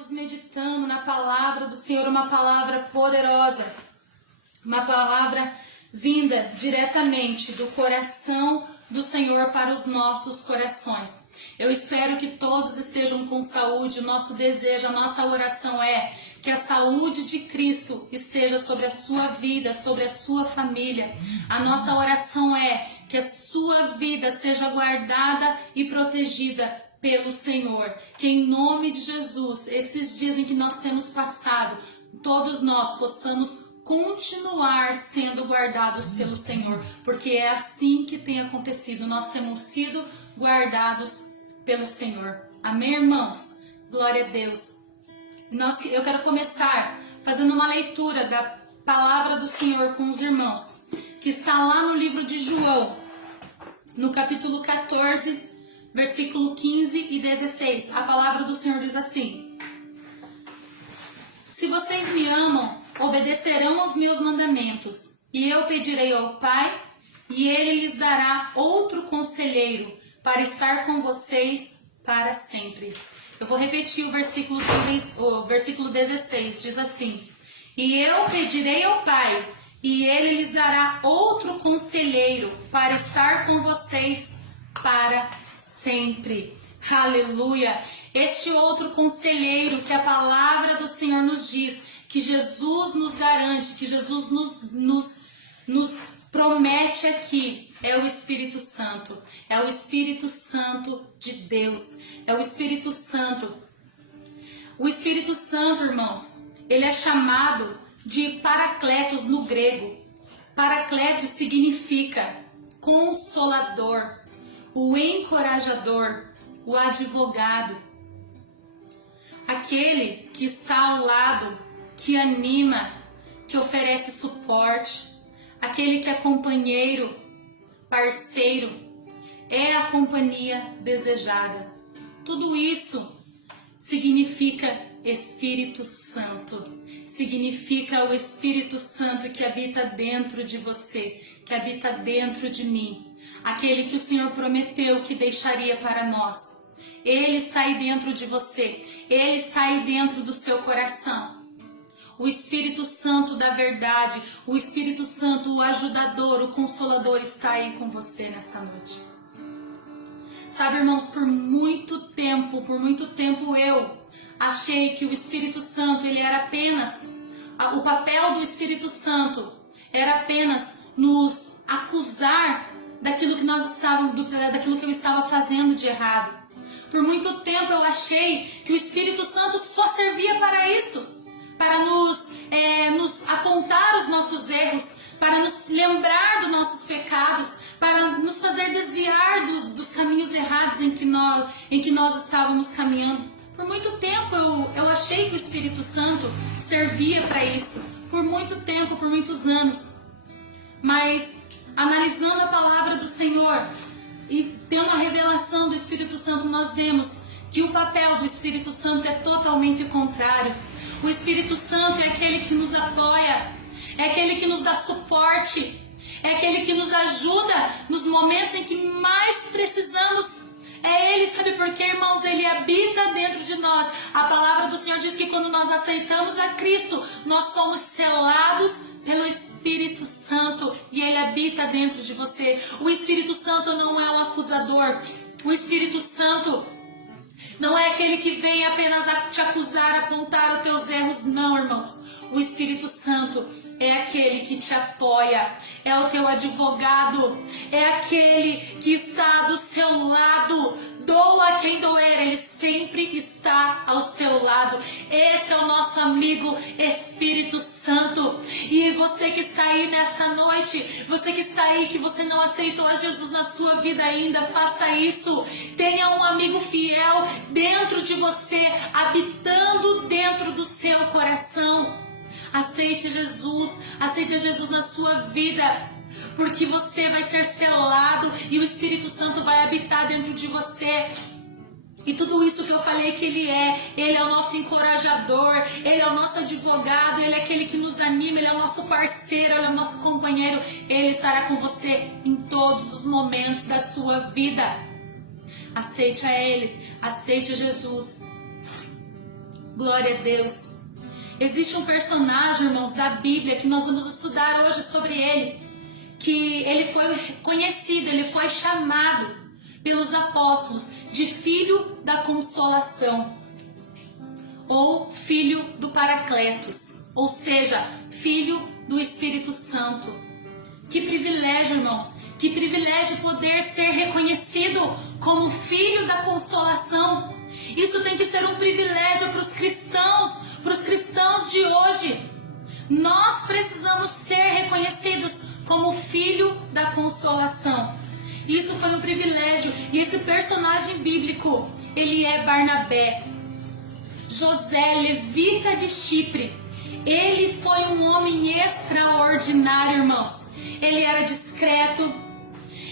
estarmos meditando na palavra do Senhor, uma palavra poderosa, uma palavra vinda diretamente do coração do Senhor para os nossos corações. Eu espero que todos estejam com saúde. O nosso desejo, a nossa oração é que a saúde de Cristo esteja sobre a sua vida, sobre a sua família. A nossa oração é que a sua vida seja guardada e protegida pelo Senhor. Que em nome de Jesus, esses dias em que nós temos passado, todos nós possamos continuar sendo guardados pelo Senhor, porque é assim que tem acontecido. Nós temos sido guardados pelo Senhor. Amém, irmãos? Glória a Deus. Eu quero começar fazendo uma leitura da palavra do Senhor com os irmãos, que está lá no livro de João, no capítulo 14, versículo 15 e 16. A palavra do Senhor diz assim: se vocês me amam, obedecerão aos meus mandamentos, e eu pedirei ao Pai, e ele lhes dará outro conselheiro para estar com vocês para sempre. Eu vou repetir o versículo 16, diz assim: e eu pedirei ao Pai, e ele lhes dará outro conselheiro para estar com vocês para sempre. Aleluia! Este outro conselheiro que a palavra do Senhor nos diz, que Jesus nos garante, que Jesus nos promete aqui, é o Espírito Santo. É o Espírito Santo de Deus. É o Espírito Santo. O Espírito Santo, irmãos, ele é chamado de Paracletos no grego. Paracletos significa consolador, o encorajador, o advogado, aquele que está ao lado, que anima, que oferece suporte, aquele que é companheiro, parceiro, é a companhia desejada. Tudo isso significa Espírito Santo, significa o Espírito Santo que habita dentro de você, que habita dentro de mim, aquele que o Senhor prometeu que deixaria para nós. Ele está aí dentro de você, ele está aí dentro do seu coração. O Espírito Santo da verdade, o Espírito Santo, o ajudador, o consolador está aí com você nesta noite. Sabe, irmãos, por muito tempo eu achei que o Espírito Santo, ele era apenas, o papel do Espírito Santo era apenas nos acusar daquilo que daquilo que eu estava fazendo de errado. Por muito tempo eu achei que o Espírito Santo só servia para isso, para nos apontar os nossos erros, para nos lembrar dos nossos pecados, para nos fazer desviar dos caminhos errados em que nós estávamos caminhando. Por muito tempo eu achei que o Espírito Santo servia para isso, por muito tempo, por muitos anos. Mas analisando a palavra do Senhor e tendo a revelação do Espírito Santo, nós vemos que o papel do Espírito Santo é totalmente contrário. O Espírito Santo é aquele que nos apoia, é aquele que nos dá suporte, é aquele que nos ajuda nos momentos em que mais precisamos. É Ele, sabe por quê, irmãos? Ele habita dentro de nós. A palavra do Senhor diz que quando nós aceitamos a Cristo, nós somos selados pelo Espírito Santo e Ele habita dentro de você. O Espírito Santo não é um acusador. O Espírito Santo não é aquele que vem apenas a te acusar, apontar os teus erros. Não, irmãos. O Espírito Santo é aquele que te apoia, é o teu advogado, é aquele que está do seu lado. Doa quem doer, ele sempre está ao seu lado. Esse é o nosso amigo Espírito Santo. E você que está aí nesta noite, você que está aí, que você não aceitou a Jesus na sua vida ainda, faça isso. Tenha um amigo fiel dentro de você, habitando dentro do seu coração. Aceite Jesus na sua vida, porque você vai ser selado e o Espírito Santo vai habitar dentro de você. E tudo isso que eu falei que Ele é o nosso encorajador, Ele é o nosso advogado, Ele é aquele que nos anima, Ele é o nosso parceiro, Ele é o nosso companheiro. Ele estará com você em todos os momentos da sua vida. Aceite a Ele, aceite a Jesus. Glória a Deus. Existe um personagem, irmãos, da Bíblia que nós vamos estudar hoje sobre ele, que ele foi conhecido, ele foi chamado pelos apóstolos de filho da consolação, ou filho do Paracletos, ou seja, filho do Espírito Santo. Que privilégio, irmãos, que privilégio poder ser reconhecido como filho da consolação. Isso tem que ser um privilégio para os cristãos de hoje. Nós precisamos ser reconhecidos como filho da consolação. Isso foi um privilégio. E esse personagem bíblico, ele é Barnabé. José, levita de Chipre. Ele foi um homem extraordinário, irmãos. Ele era discreto,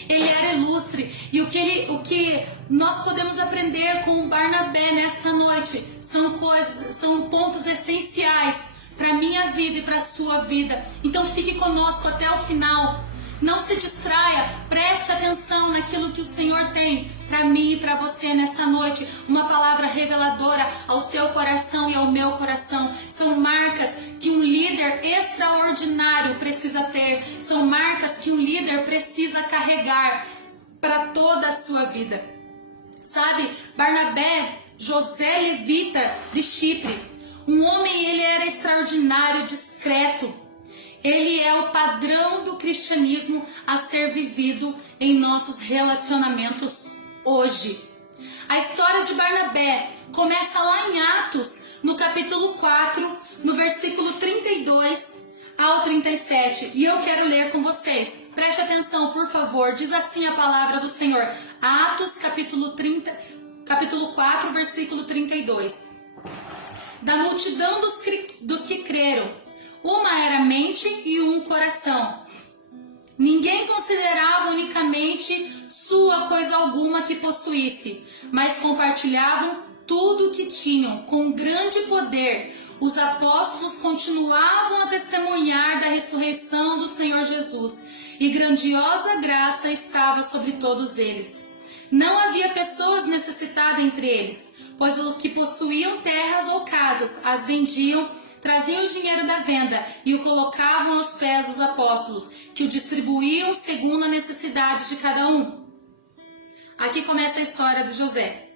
ele era ilustre. E o que nós podemos aprender com o Barnabé nessa noite são pontos essenciais para a minha vida e para a sua vida. Então fique conosco até o final. Não se distraia, preste atenção naquilo que o Senhor tem para mim e para você nessa noite. Uma palavra reveladora ao seu coração e ao meu coração. São marcas que um líder extraordinário precisa ter. São marcas que um líder precisa carregar para toda a sua vida. Sabe, Barnabé, José levita de Chipre. Um homem, ele era extraordinário, discreto. Ele é o padrão do cristianismo a ser vivido em nossos relacionamentos hoje. A história de Barnabé começa lá em Atos, no capítulo 4, no versículo 32 ao 37. E eu quero ler com vocês. Preste atenção, por favor. Diz assim a palavra do Senhor. Atos, capítulo 4, versículo 32. Da multidão dos que creram, uma era mente e um coração. Ninguém considerava unicamente sua coisa alguma que possuísse, mas compartilhavam tudo o que tinham. Com grande poder, os apóstolos continuavam a testemunhar da ressurreição do Senhor Jesus, e grandiosa graça estava sobre todos eles. Não havia pessoas necessitadas entre eles, pois os que possuíam terras ou casas as vendiam, traziam o dinheiro da venda e o colocavam aos pés dos apóstolos, que o distribuíam segundo a necessidade de cada um. Aqui começa a história de José.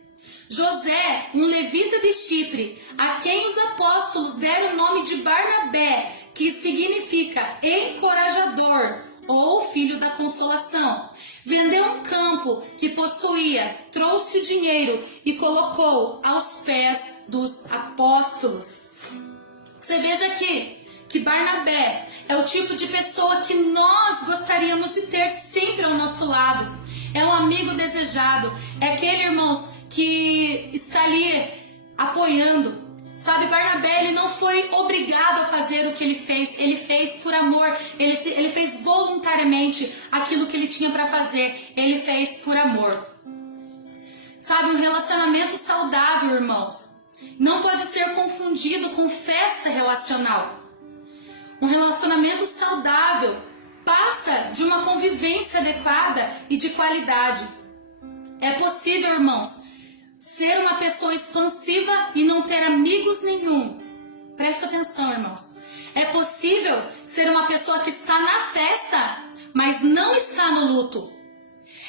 José, um levita de Chipre, a quem os apóstolos deram o nome de Barnabé, que significa encorajador ou filho da consolação, vendeu um campo que possuía, trouxe o dinheiro e colocou aos pés dos apóstolos. Você veja aqui que Barnabé é o tipo de pessoa que nós gostaríamos de ter sempre ao nosso lado. É um amigo desejado, é aquele, irmãos, que está ali apoiando. Sabe, Barnabé, ele não foi obrigado a fazer o que ele fez por amor, ele fez voluntariamente aquilo que ele tinha para fazer, ele fez por amor. Sabe, um relacionamento saudável, irmãos, não pode ser confundido com festa relacional. Um relacionamento saudável passa de uma convivência adequada e de qualidade. É possível, irmãos, ser uma pessoa expansiva e não ter amigos nenhum. Presta atenção, irmãos. É possível ser uma pessoa que está na festa, mas não está no luto.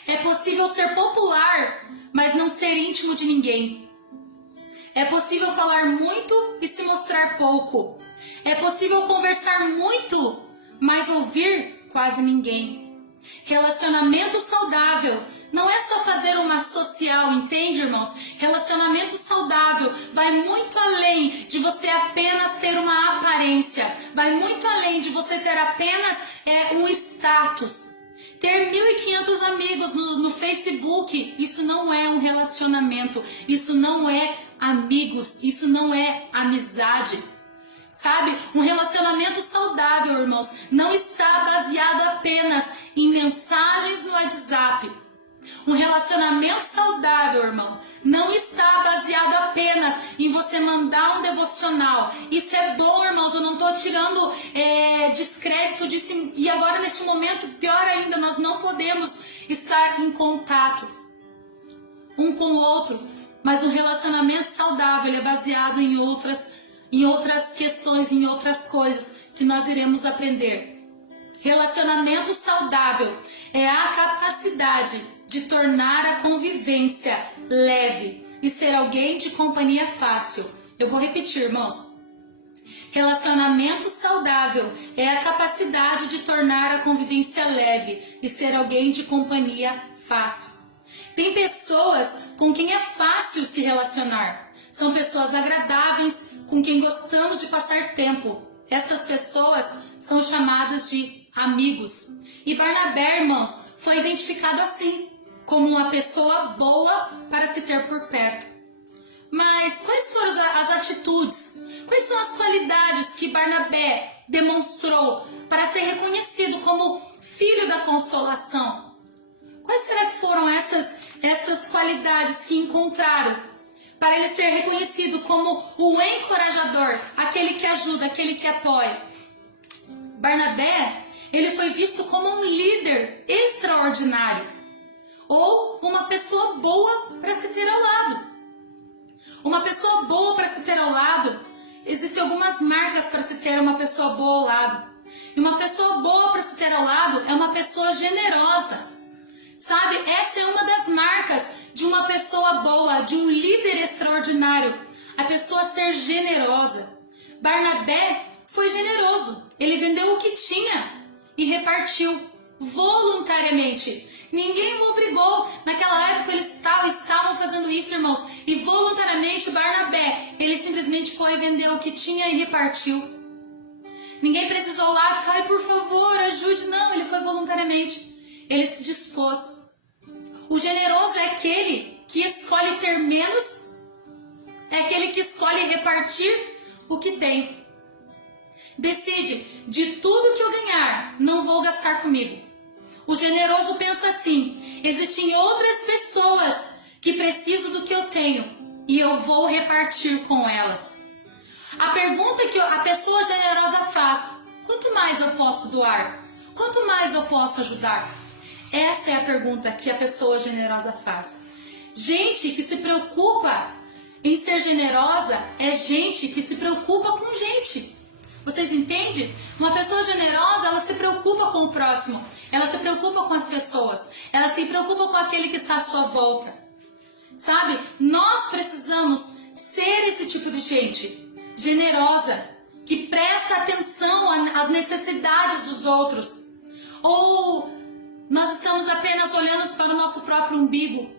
É possível ser popular, mas não ser íntimo de ninguém. É possível falar muito e se mostrar pouco. É possível conversar muito, mas ouvir quase ninguém. Relacionamento saudável não é só fazer uma social, entende, irmãos? Relacionamento saudável vai muito além de você apenas ter uma aparência. Vai muito além de você ter apenas um status. Ter 1.500 amigos no Facebook, isso não é um relacionamento. Isso não é amigos, isso não é amizade. Sabe, um relacionamento saudável, irmãos, não está baseado apenas em mensagens no WhatsApp. Um relacionamento saudável, irmão, não está baseado apenas em você mandar um devocional. Isso é bom, irmãos, eu não estou tirando descrédito disso. E agora, neste momento, pior ainda, nós não podemos estar em contato um com o outro. Mas um relacionamento saudável ele é baseado em outras questões, em outras coisas que nós iremos aprender. Relacionamento saudável é a capacidade de tornar a convivência leve e ser alguém de companhia fácil. Eu vou repetir, irmãos. Relacionamento saudável é a capacidade de tornar a convivência leve e ser alguém de companhia fácil. Tem pessoas com quem é fácil se relacionar. São pessoas agradáveis, com quem gostamos de passar tempo. Essas pessoas são chamadas de amigos. E Barnabé, irmãos, foi identificado assim, como uma pessoa boa para se ter por perto. Mas quais foram as atitudes? Quais são as qualidades que Barnabé demonstrou para ser reconhecido como filho da consolação? Quais será que foram essas qualidades que encontraram para ele ser reconhecido como o encorajador, aquele que ajuda, aquele que apoia? Barnabé, ele foi visto como um líder extraordinário ou uma pessoa boa para se ter ao lado. Uma pessoa boa para se ter ao lado, existem algumas marcas para se ter uma pessoa boa ao lado. E uma pessoa boa para se ter ao lado é uma pessoa generosa. Sabe, essa é uma das marcas de uma pessoa boa, de um líder extraordinário. A pessoa ser generosa. Barnabé foi generoso. Ele vendeu o que tinha e repartiu voluntariamente. Ninguém o obrigou. Naquela época eles estavam fazendo isso, irmãos. E voluntariamente Barnabé, ele simplesmente foi vender o que tinha e repartiu. Ninguém precisou lá ficar, ai, por favor, ajude. Não, ele foi voluntariamente. Ele se dispôs. O generoso é aquele que escolhe ter menos, é aquele que escolhe repartir o que tem. Decide, de tudo que eu ganhar, não vou gastar comigo. O generoso pensa assim, existem outras pessoas que precisam do que eu tenho e eu vou repartir com elas. A pergunta que a pessoa generosa faz, quanto mais eu posso doar? Quanto mais eu posso ajudar? Essa é a pergunta que a pessoa generosa faz. Gente que se preocupa em ser generosa é gente que se preocupa com gente. Vocês entendem? Uma pessoa generosa, ela se preocupa com o próximo. Ela se preocupa com as pessoas. Ela se preocupa com aquele que está à sua volta. Sabe? Nós precisamos ser esse tipo de gente. Generosa. Que presta atenção às necessidades dos outros. Ou nós estamos apenas olhando para o nosso próprio umbigo.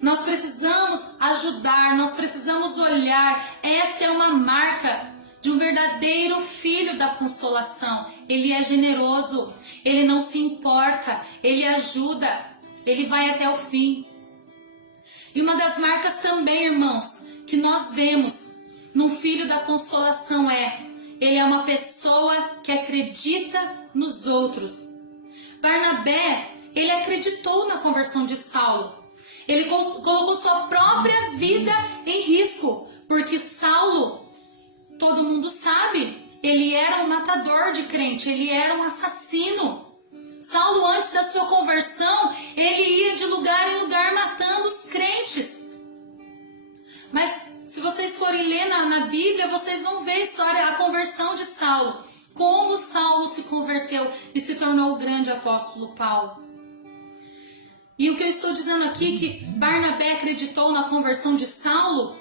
Nós precisamos ajudar. Nós precisamos olhar. Essa é uma marca de um verdadeiro filho da consolação. Ele é generoso, ele não se importa, ele ajuda, ele vai até o fim. E uma das marcas também, irmãos, que nós vemos no filho da consolação ele é uma pessoa que acredita nos outros. Barnabé, ele acreditou na conversão de Saulo. Ele colocou sua própria vida em risco, porque Saulo, todo mundo sabe, ele era um matador de crente, ele era um assassino. Saulo, antes da sua conversão, ele ia de lugar em lugar matando os crentes. Mas se vocês forem ler na Bíblia, vocês vão ver a história, a conversão de Saulo. Como Saulo se converteu e se tornou o grande apóstolo Paulo. E o que eu estou dizendo aqui, que Barnabé acreditou na conversão de Saulo,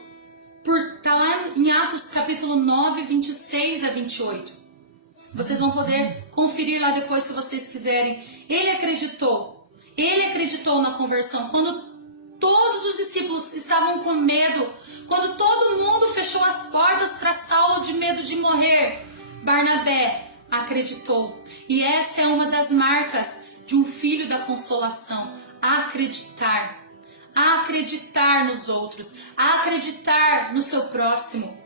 está lá em Atos capítulo 9, 26 a 28. Vocês vão poder conferir lá depois se vocês quiserem. Ele acreditou na conversão. Quando todos os discípulos estavam com medo, quando todo mundo fechou as portas para Saulo de medo de morrer, Barnabé acreditou. E essa é uma das marcas de um filho da consolação. Acreditar. Acreditar nos outros, acreditar no seu próximo.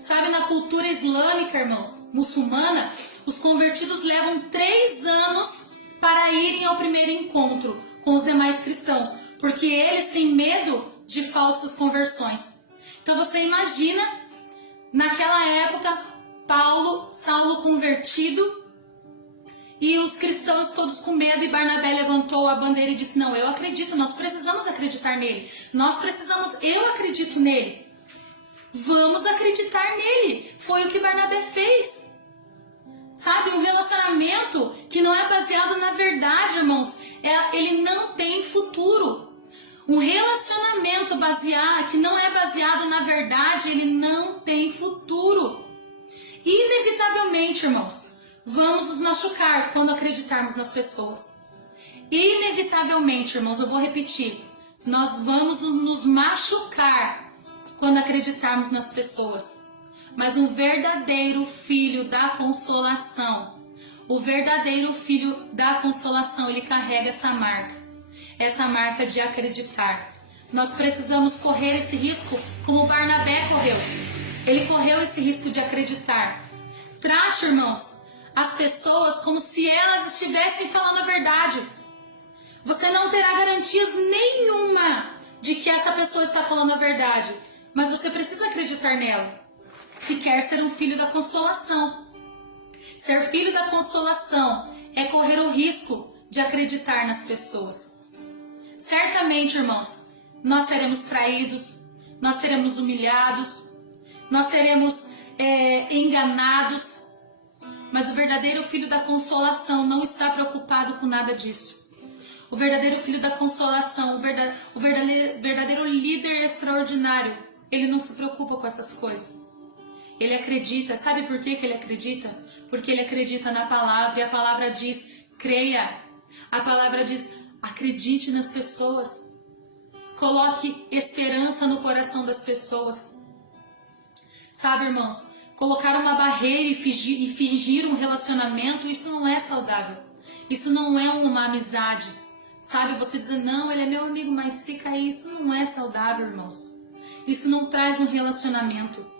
Sabe, na cultura islâmica, irmãos, muçulmana, os convertidos levam 3 anos para irem ao primeiro encontro com os demais cristãos, porque eles têm medo de falsas conversões. Então você imagina, naquela época, Saulo convertido, E os cristãos todos com medo, e Barnabé levantou a bandeira e disse: não, eu acredito, nós precisamos acreditar nele. Eu acredito nele. Vamos acreditar nele. Foi o que Barnabé fez. Sabe, um relacionamento que não é baseado na verdade, irmãos, ele não tem futuro. Um relacionamento que não é baseado na verdade, ele não tem futuro. Inevitavelmente, irmãos, vamos nos machucar quando acreditarmos nas pessoas. Inevitavelmente, irmãos, eu vou repetir. Nós vamos nos machucar quando acreditarmos nas pessoas. Mas um verdadeiro filho da consolação, ele carrega essa marca de acreditar. Nós precisamos correr esse risco como Barnabé correu. Ele correu esse risco de acreditar. Trate, irmãos, as pessoas como se elas estivessem falando a verdade. Você não terá garantias nenhuma de que essa pessoa está falando a verdade, mas você precisa acreditar nela. Se quer ser um filho da consolação. Ser filho da consolação é correr o risco de acreditar nas pessoas. Certamente, irmãos, nós seremos traídos, nós seremos humilhados, nós seremos enganados, mas o verdadeiro filho da consolação não está preocupado com nada disso. O verdadeiro filho da consolação, o verdadeiro líder extraordinário, ele não se preocupa com essas coisas. Ele acredita. Sabe por que ele acredita? Porque ele acredita na palavra, e a palavra diz: creia. A palavra diz: acredite nas pessoas. Coloque esperança no coração das pessoas. Sabe, irmãos, colocar uma barreira e fingir um relacionamento, isso não é saudável. Isso não é uma amizade. Sabe, você dizer: não, ele é meu amigo, mas fica aí. Isso não é saudável, irmãos. Isso não traz um relacionamento.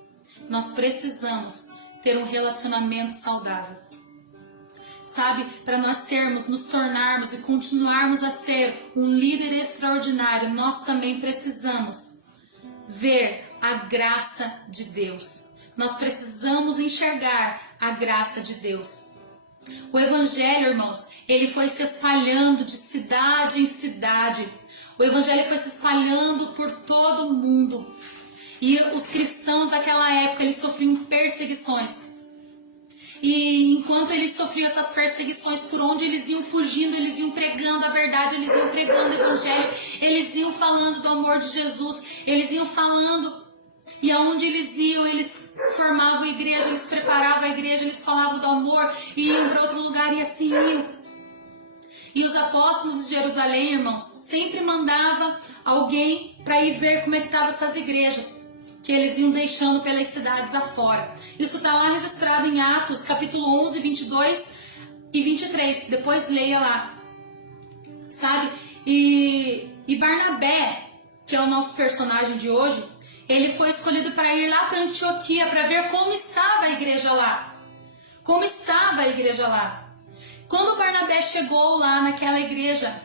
Nós precisamos ter um relacionamento saudável. Sabe, para nós nos tornarmos e continuarmos a ser um líder extraordinário, nós também precisamos ver a graça de Deus. Nós precisamos enxergar a graça de Deus. O evangelho, irmãos, ele foi se espalhando de cidade em cidade. O evangelho foi se espalhando por todo o mundo. E os cristãos daquela época, eles sofriam perseguições. E enquanto eles sofriam essas perseguições, por onde eles iam fugindo, eles iam pregando a verdade, eles iam pregando o evangelho, eles iam falando do amor de Jesus, eles iam falando. E aonde eles iam, eles formavam a igreja, eles preparavam a igreja, eles falavam do amor, e iam para outro lugar e assim iam. E os apóstolos de Jerusalém, irmãos, sempre mandavam alguém para ir ver como é que estavam essas igrejas, que eles iam deixando pelas cidades afora. Isso está lá registrado em Atos, capítulo 11, 22 e 23. Depois leia lá. Sabe? E Barnabé, que é o nosso personagem de hoje, ele foi escolhido para ir lá para Antioquia, para ver como estava a igreja lá. Como estava a igreja lá. Quando Barnabé chegou lá naquela igreja,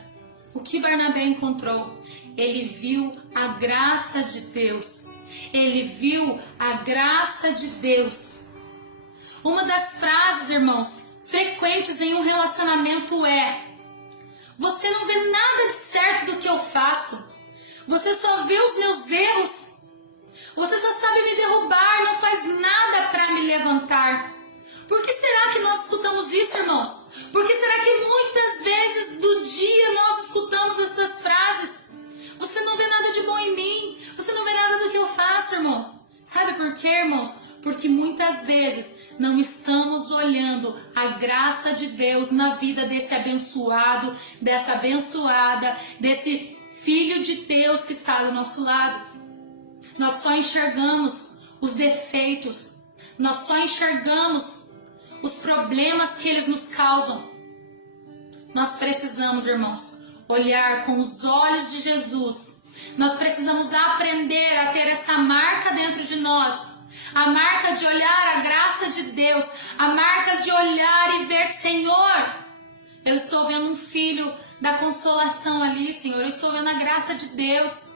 o que Barnabé encontrou? Ele viu a graça de Deus. Ele viu a graça de Deus. Uma das frases, irmãos, frequentes em um relacionamento é: você não vê nada de certo do que eu faço. Você só vê os meus erros. Você só sabe me derrubar, não faz nada para me levantar. Por que será que nós escutamos isso, irmãos? Por que será que muitas vezes do dia nós escutamos estas frases? Você não vê nada de bom em mim. Você não vê nada do que eu faço, irmãos. Sabe por quê, irmãos? Porque muitas vezes não estamos olhando a graça de Deus na vida desse abençoado, dessa abençoada, desse filho de Deus que está do nosso lado. Nós só enxergamos os defeitos. Nós só enxergamos os problemas que eles nos causam. Nós precisamos, irmãos, olhar com os olhos de Jesus. Nós precisamos aprender a ter essa marca dentro de nós. A marca de olhar a graça de Deus. A marca de olhar e ver: Senhor, eu estou vendo um filho da consolação ali, Senhor. Eu estou vendo a graça de Deus.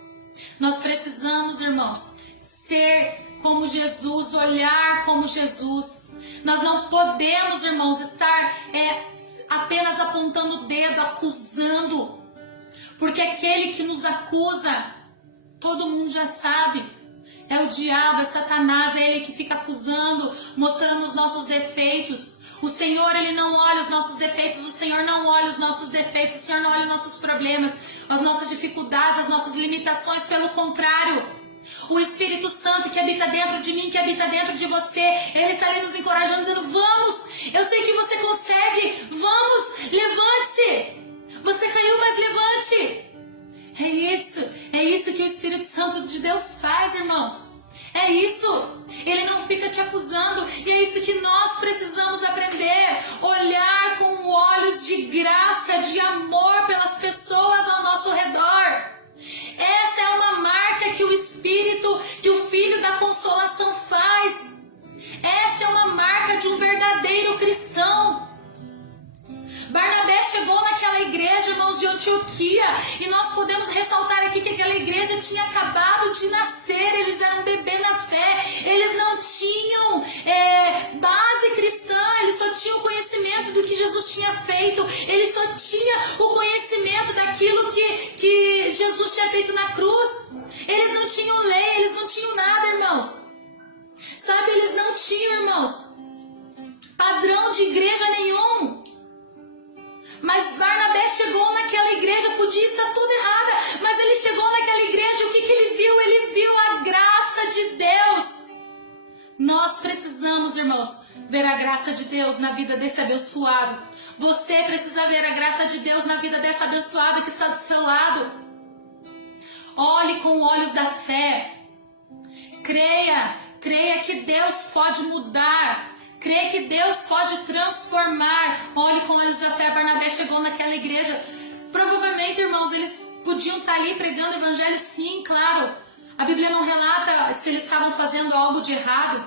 Nós precisamos, irmãos, ser como Jesus, olhar como Jesus. Nós não podemos, irmãos, estar apenas apontando o dedo, acusando. Porque aquele que nos acusa, todo mundo já sabe. É o diabo, é Satanás, é ele que fica acusando, mostrando os nossos defeitos. O Senhor, ele não olha os nossos defeitos, o Senhor não olha os nossos defeitos, o Senhor não olha os nossos problemas, as nossas dificuldades, as nossas limitações, pelo contrário. O Espírito Santo que habita dentro de mim, que habita dentro de você, ele está ali nos encorajando, dizendo: vamos, eu sei que você consegue, vamos, levante-se. Você caiu, mas levante. É isso que o Espírito Santo de Deus faz, irmãos. É isso. Ele não fica te acusando. E é isso que nós precisamos aprender. Olhar com olhos de graça, de amor pelas pessoas ao nosso redor. Essa é uma marca que o Espírito, que o Filho da Consolação faz. Essa é uma marca de um verdadeiro cristão. Barnabé chegou naquela igreja, irmãos, de Antioquia, e nós podemos ressaltar aqui que aquela igreja tinha acabado de nascer, eles eram bebê na fé, eles não tinham base cristã, eles só tinham conhecimento do que Jesus tinha feito, eles só tinham o conhecimento daquilo que Jesus tinha feito na cruz. Eles não tinham lei, eles não tinham nada, irmãos. Sabe, eles não tinham, irmãos, padrão de igreja nenhum. Mas Barnabé chegou naquela igreja, podia estar toda errada, mas ele chegou naquela igreja e o que ele viu? Ele viu a graça de Deus. Nós precisamos, irmãos, ver a graça de Deus na vida desse abençoado. Você precisa ver a graça de Deus na vida dessa abençoada que está do seu lado. Olhe com olhos da fé. Creia que Deus pode mudar. Creia que Deus pode transformar. Olhe com olhos da fé. Barnabé chegou naquela igreja. Provavelmente, irmãos, eles podiam estar ali pregando o evangelho, sim, claro. A Bíblia não relata se eles estavam fazendo algo de errado,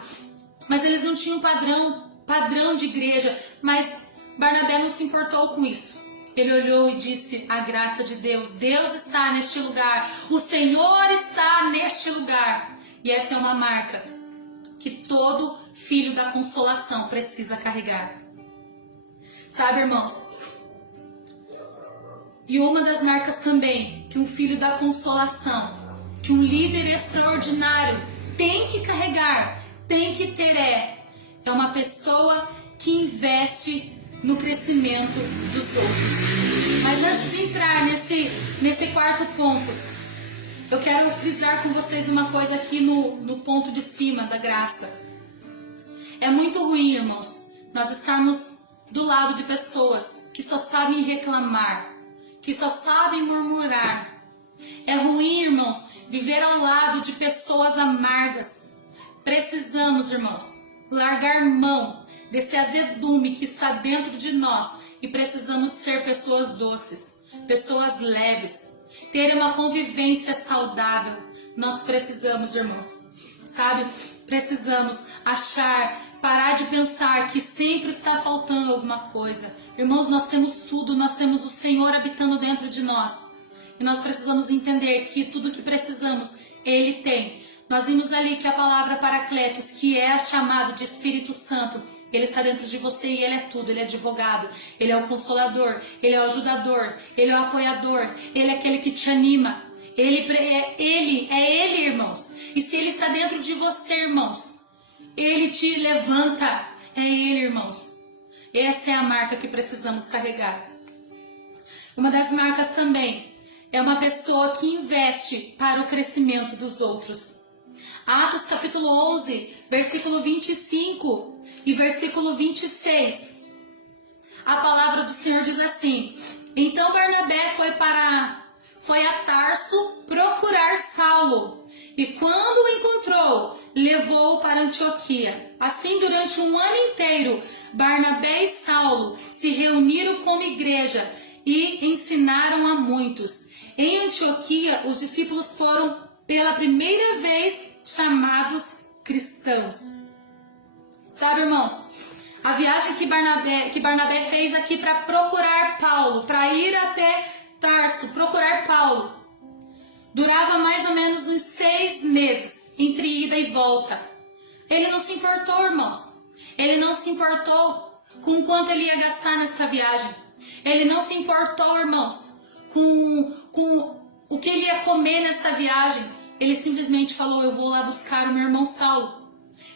mas eles não tinham padrão de igreja. Mas Barnabé não se importou com isso. Ele olhou e disse: a graça de Deus, Deus está neste lugar, o Senhor está neste lugar. E essa é uma marca que todo filho da consolação precisa carregar. Sabe, irmãos? E uma das marcas também que um filho da consolação, que um líder extraordinário tem que carregar, tem que ter é uma pessoa que investe no crescimento dos outros. Mas antes de entrar nesse quarto ponto, eu quero frisar com vocês uma coisa aqui no ponto de cima da graça. É muito ruim, irmãos, nós estarmos do lado de pessoas que só sabem reclamar, que só sabem murmurar. É ruim, irmãos, viver ao lado de pessoas amargas. Precisamos, irmãos, largar mão desse azedume que está dentro de nós e precisamos ser pessoas doces, pessoas leves, ter uma convivência saudável. Nós precisamos, irmãos, sabe? Precisamos parar de pensar que sempre está faltando alguma coisa. Irmãos, nós temos tudo, nós temos o Senhor habitando dentro de nós. E nós precisamos entender que tudo que precisamos, Ele tem. Nós vimos ali que a palavra Paracletos, que é chamado de Espírito Santo, Ele está dentro de você e Ele é tudo. Ele é advogado, Ele é o consolador, Ele é o ajudador, Ele é o apoiador, Ele é aquele que te anima. Ele, irmãos. E se Ele está dentro de você, irmãos, Ele te levanta. É Ele, irmãos. Essa é a marca que precisamos carregar. Uma das marcas também é uma pessoa que investe para o crescimento dos outros. Atos capítulo 11, versículo 25 e versículo 26. A palavra do Senhor diz assim: então Barnabé foi a Tarso procurar Saulo, e quando o encontrou, levou-o para Antioquia. Assim, durante um ano inteiro, Barnabé e Saulo se reuniram como igreja e ensinaram a muitos. Em Antioquia, os discípulos foram pela primeira vez chamados cristãos. Sabe, irmãos, a viagem que Barnabé fez aqui para procurar Paulo, para ir até Tarso, procurar Paulo, durava mais ou menos uns 6 meses, entre ida e volta. Ele não se importou, irmãos. Ele não se importou. com quanto ele ia gastar nesta viagem. Ele não se importou, irmãos, com o que ele ia comer nesta viagem. Ele simplesmente falou: eu vou lá buscar o meu irmão Saulo.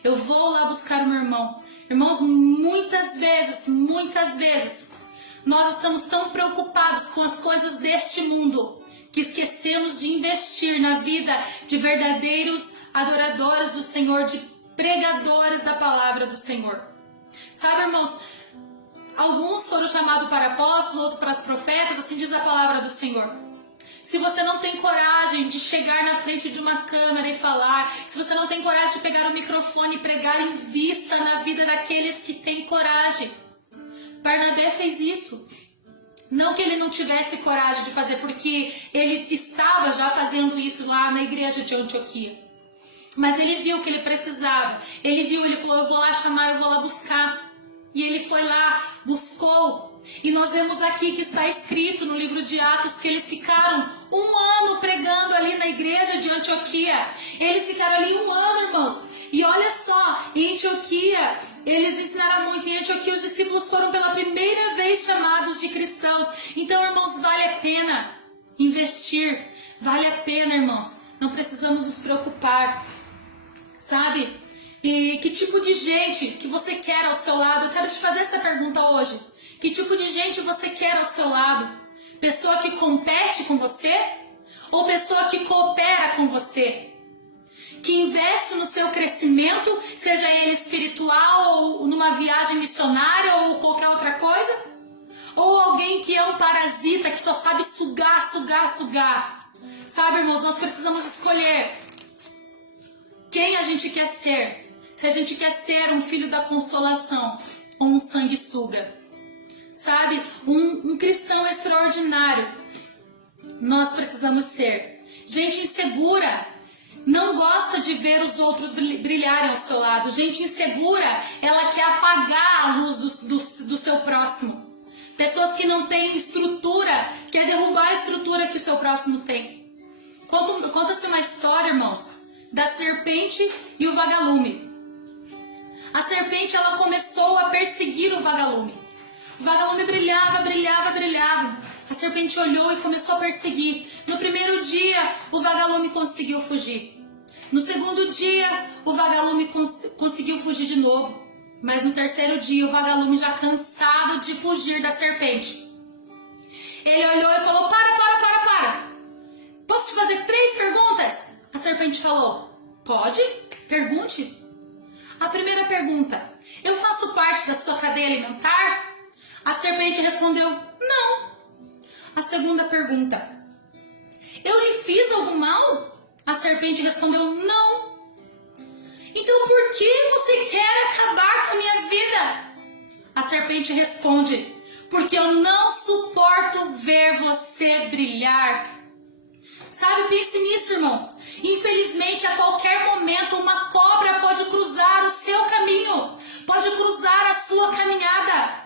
Eu vou lá buscar o meu irmão. Irmãos, muitas vezes, nós estamos tão preocupados com as coisas deste mundo que esquecemos de investir na vida de verdadeiros adoradores do Senhor, de pregadores da palavra do Senhor. Sabe, irmãos, alguns foram chamados para apóstolos, outros para os profetas, assim diz a palavra do Senhor. Se você não tem coragem de chegar na frente de uma câmera e falar, se você não tem coragem de pegar o microfone e pregar em vista na vida daqueles que têm coragem. Barnabé fez isso. Não que ele não tivesse coragem de fazer, porque ele estava já fazendo isso lá na igreja de Antioquia. Mas ele viu que ele precisava. Ele falou: eu vou lá chamar, eu vou lá buscar. E ele foi lá, buscou. E nós vemos aqui que está escrito no livro de Atos que eles ficaram 1 ano pregando ali na igreja de Antioquia. Eles ficaram ali 1 ano, irmãos. E olha só, em Antioquia, eles ensinaram muito. Em Antioquia, os discípulos foram pela primeira vez chamados de cristãos. Então, irmãos, vale a pena investir. Vale a pena, irmãos. Não precisamos nos preocupar. Sabe? E que tipo de gente que você quer ao seu lado? Eu quero te fazer essa pergunta hoje. Que tipo de gente você quer ao seu lado? Pessoa que compete com você? Ou pessoa que coopera com você? Que investe no seu crescimento, seja ele espiritual ou numa viagem missionária ou qualquer outra coisa? Ou alguém que é um parasita, que só sabe sugar? Sabe, irmãos, nós precisamos escolher quem a gente quer ser. Se a gente quer ser um filho da consolação ou um sanguessuga. Sabe, um cristão extraordinário nós precisamos ser. Gente insegura não gosta de ver os outros brilharem ao seu lado. Gente insegura, ela quer apagar a luz do seu próximo. Pessoas que não têm estrutura, quer derrubar a estrutura que o seu próximo tem. Conta-se uma história, irmãos, da serpente e o vagalume. A serpente, ela começou a perseguir o vagalume. O vagalume brilhava. A serpente olhou e começou a perseguir. No primeiro dia, o vagalume conseguiu fugir. No segundo dia, o vagalume conseguiu fugir de novo. Mas no terceiro dia, o vagalume, já cansado de fugir da serpente, ele olhou e falou: para. Posso te fazer 3 perguntas? A serpente falou: pode, pergunte. A primeira pergunta: eu faço parte da sua cadeia alimentar? A serpente respondeu: não. A segunda pergunta: eu lhe fiz algum mal? A serpente respondeu: não. Então por que você quer acabar com a minha vida? A serpente responde: porque eu não suporto ver você brilhar. Sabe, pense nisso, irmãos. Infelizmente, a qualquer momento, uma cobra pode cruzar o seu caminho, pode cruzar a sua caminhada.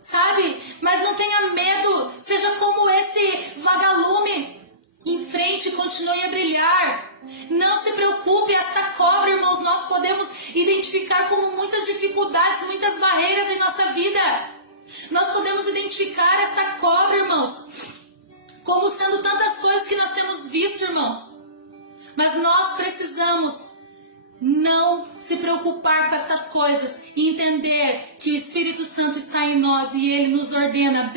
Sabe? Mas não tenha medo, seja como esse vagalume. Em frente, continue a brilhar. Não se preocupe, esta cobra, irmãos, nós podemos identificar como muitas dificuldades, muitas barreiras em nossa vida. Nós podemos identificar esta cobra, irmãos, como sendo tantas coisas que nós temos visto, irmãos. Mas nós precisamos não se preocupar com essas coisas e entender que o Espírito Santo está em nós e Ele nos ordena: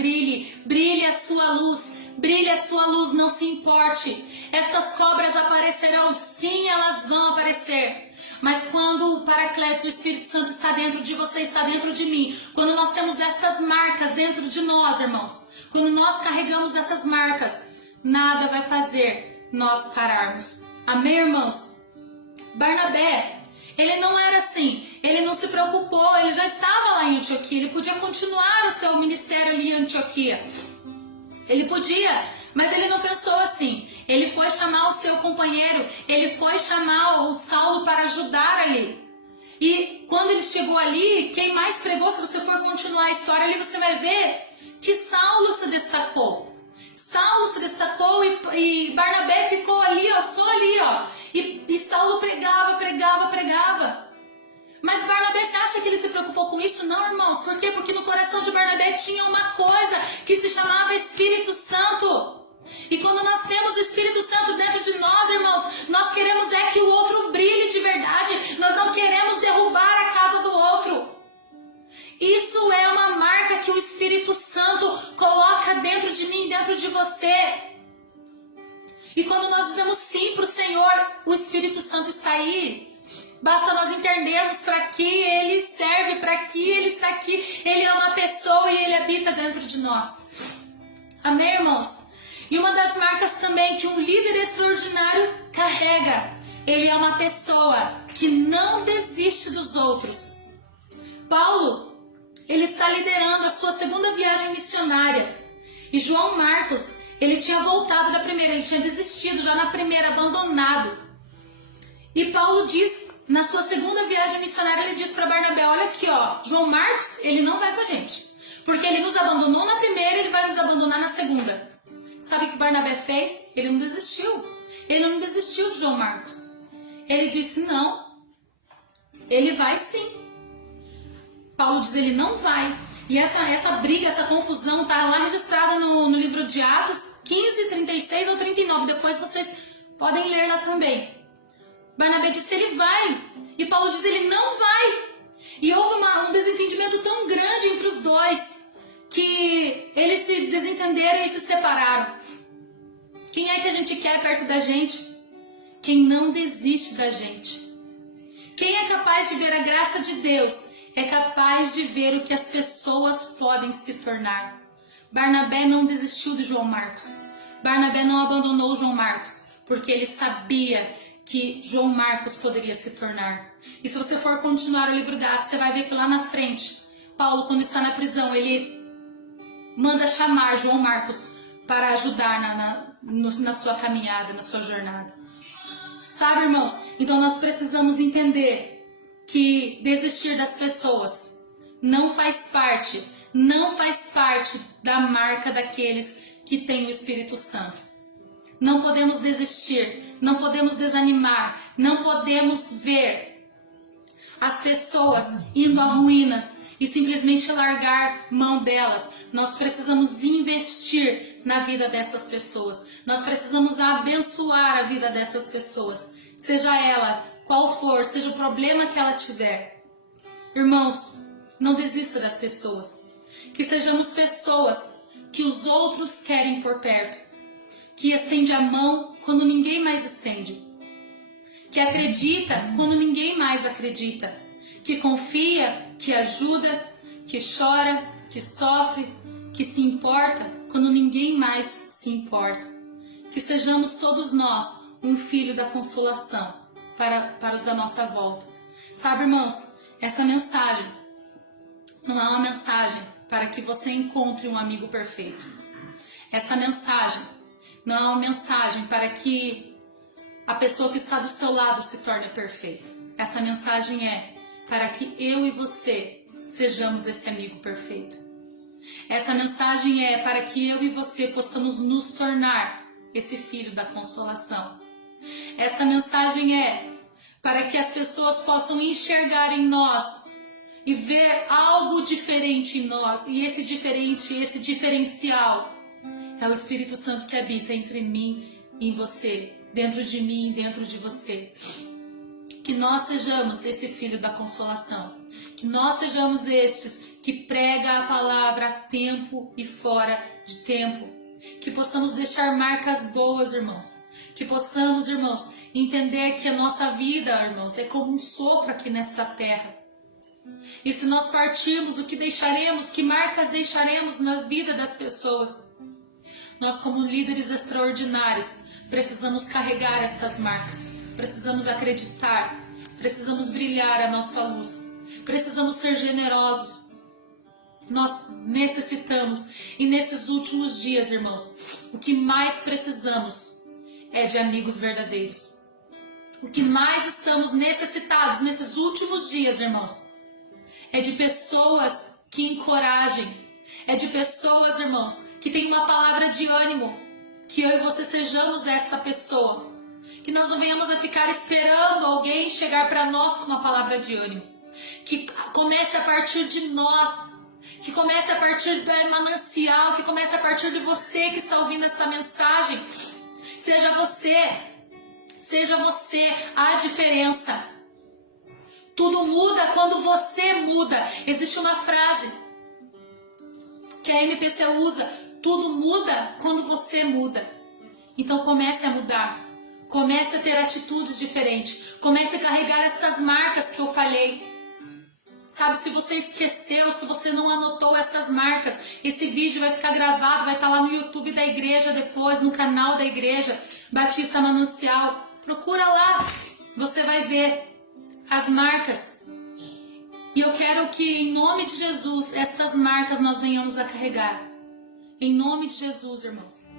brilhe a sua luz, não se importe. Estas cobras aparecerão, sim, elas vão aparecer. Mas quando o Paracletos, o Espírito Santo, está dentro de você, está dentro de mim, quando nós temos essas marcas dentro de nós, irmãos, quando nós carregamos essas marcas, nada vai fazer nós pararmos. Amém, irmãos? Barnabé, ele não era assim, ele não se preocupou, ele já estava lá em Antioquia, ele podia continuar o seu ministério ali em Antioquia. Ele podia, mas ele não pensou assim. Ele foi chamar o seu companheiro, ele foi chamar o Saulo para ajudar ali. E quando ele chegou ali, quem mais pregou? Se você for continuar a história ali, você vai ver que Saulo se destacou. Saulo se destacou e Barnabé ficou ali, ó, só ali, ó. E Saulo pregava. Mas Barnabé, você acha que ele se preocupou preocupou com isso? Não, irmãos. Por quê? Porque no coração de Barnabé tinha uma coisa que se chamava Espírito Santo. E quando nós temos o Espírito Santo dentro de nós, irmãos, nós queremos é que o outro brilhe de verdade. Nós não queremos derrubar a casa do outro. Isso é uma marca que o Espírito Santo coloca dentro de mim, dentro de você. E quando nós dizemos sim para o Senhor, o Espírito Santo está aí. Basta nós entendermos para que Ele serve, para que Ele está aqui. Ele é uma pessoa e Ele habita dentro de nós. Amém, irmãos? E uma das marcas também que um líder extraordinário carrega, ele é uma pessoa que não desiste dos outros. Paulo, ele está liderando a sua segunda viagem missionária. E João Marcos, ele tinha voltado da primeira, ele tinha desistido já na primeira, abandonado. E Paulo diz, na sua segunda viagem missionária, ele diz para Barnabé, olha aqui, ó, João Marcos, ele não vai com a gente. Porque ele nos abandonou na primeira, ele vai nos abandonar na segunda. Sabe o que Barnabé fez? Ele não desistiu. Ele não desistiu de João Marcos. Ele disse, não, ele vai sim. Paulo diz, ele não vai. E essa briga, essa confusão está lá registrada no livro de Atos 15, 36 ou 39. Depois vocês podem ler lá também. Barnabé disse, ele vai. E Paulo diz, ele não vai. E houve um desentendimento tão grande entre os dois que eles se desentenderam e se separaram. Quem é que a gente quer perto da gente? Quem não desiste da gente. Quem é capaz de ver a graça de Deus é capaz de ver o que as pessoas podem se tornar. Barnabé não desistiu de João Marcos. Barnabé não abandonou João Marcos, porque ele sabia que João Marcos poderia se tornar. E se você for continuar o livro de Atos, você vai ver que lá na frente, Paulo, quando está na prisão, ele manda chamar João Marcos para ajudar na sua caminhada, na sua jornada. Sabe, irmãos? Então nós precisamos entender que desistir das pessoas não faz parte da marca daqueles que têm o Espírito Santo. Não podemos desistir, não podemos desanimar, não podemos ver as pessoas indo a ruínas e simplesmente largar mão delas. Nós precisamos investir na vida dessas pessoas. Nós precisamos abençoar a vida dessas pessoas. Seja ela qual for, seja o problema que ela tiver. Irmãos, não desista das pessoas. Que sejamos pessoas que os outros querem por perto. Que estende a mão quando ninguém mais estende. Que acredita quando ninguém mais acredita. Que confia, que ajuda, que chora, que sofre, que se importa quando ninguém mais se importa. Que sejamos todos nós um filho da consolação para os da nossa volta. Sabe, irmãos, essa mensagem não é uma mensagem para que você encontre um amigo perfeito. Essa mensagem não é uma mensagem para que a pessoa que está do seu lado se torne perfeita. Essa mensagem é para que eu e você sejamos esse amigo perfeito. Essa mensagem é para que eu e você possamos nos tornar esse filho da consolação. Essa mensagem é para que as pessoas possam enxergar em nós e ver algo diferente em nós. E esse diferente, esse diferencial é o Espírito Santo que habita entre mim e em você, dentro de mim e dentro de você. Que nós sejamos esse filho da consolação. Que nós sejamos estes que prega a palavra a tempo e fora de tempo. Que possamos deixar marcas boas, irmãos. Que possamos, irmãos, entender que a nossa vida, irmãos, é como um sopro aqui nesta terra. E se nós partirmos, o que deixaremos, que marcas deixaremos na vida das pessoas? Nós, como líderes extraordinários, precisamos carregar estas marcas. Precisamos acreditar. Precisamos brilhar a nossa luz. Precisamos ser generosos. Nós necessitamos. E nesses últimos dias, irmãos, o que mais precisamos é de amigos verdadeiros. O que mais estamos necessitados nesses últimos dias, irmãos, é de pessoas que encorajem. É de pessoas, irmãos, que têm uma palavra de ânimo. Que eu e você sejamos esta pessoa. Que nós não venhamos a ficar esperando alguém chegar para nós com uma palavra de ânimo. que comece a partir de nós, que comece a partir da manancial, que comece a partir de você que está ouvindo esta mensagem. Seja você a diferença. Tudo muda quando você muda. Existe uma frase que a MPC usa: tudo muda quando você muda. Então comece a mudar. Comece a ter atitudes diferentes. Comece a carregar estas marcas que eu falei. Sabe, se você esqueceu, se você não anotou essas marcas, esse vídeo vai ficar gravado, vai estar lá no YouTube da igreja depois, no canal da igreja Batista Manancial. Procura lá, você vai ver as marcas. E eu quero que, em nome de Jesus, estas marcas nós venhamos a carregar. Em nome de Jesus, irmãos.